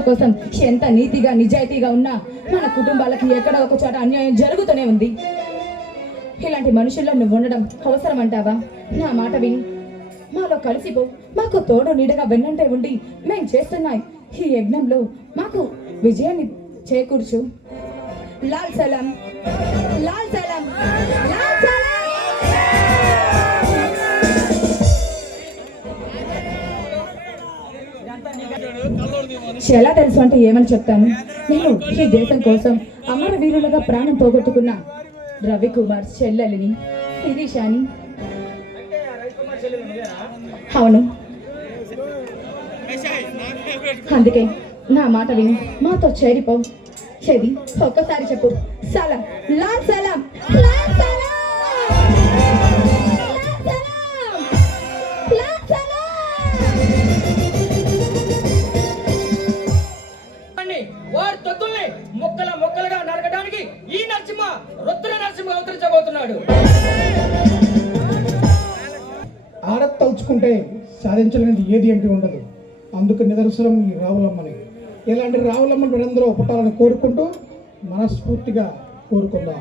అందరి కోసం ఎంత నీతిగా నిజాయితీగా ఉన్నా మన కుటుంబాలకి ఎక్కడ ఒక చోట అన్యాయం జరుగుతూనే ఉంది. ఇలాంటి మనుషుల్లో నువ్వు ఉండడం అవసరం అంటావా నా మాట విని. మాలో కలిసిపో. మాకు తోడు నీడగా వెన్నంటే ఉండి మేము చేస్తున్నాయి. ఈ యజ్ఞంలో మాకు విజయాన్ని చేకూర్చు. లాల్ సలాం. లాల్ సలాం. లాల్ సలాం. ఎలా తెలుసు అంటే ఏమని చెప్తాను? నేను ఈ దేశం కోసం అమరవీరులుగా ప్రాణం పోగొట్టుకున్న రవికుమార్ చెల్లెలిని శిరీషాని. అవును. అందుకే నా మాట విని. మాతో చేరిపో. చెది. ఒక్కసారి చెప్పు. సలాం. లాల్ సలాం. రుద్ర నరసింహ అవతరించబోతున్నాడు. ఆడ తలుచుకుంటే సాధించలేనిది ఏది అంటే ఉండదు. అందుకు నిదర్శనం ఈ రావులమ్మని. ఇలాంటి రావులమ్మని మీరందరూ పుట్టాలని కోరుకుంటూ మనస్ఫూర్తిగా కోరుకుందాం.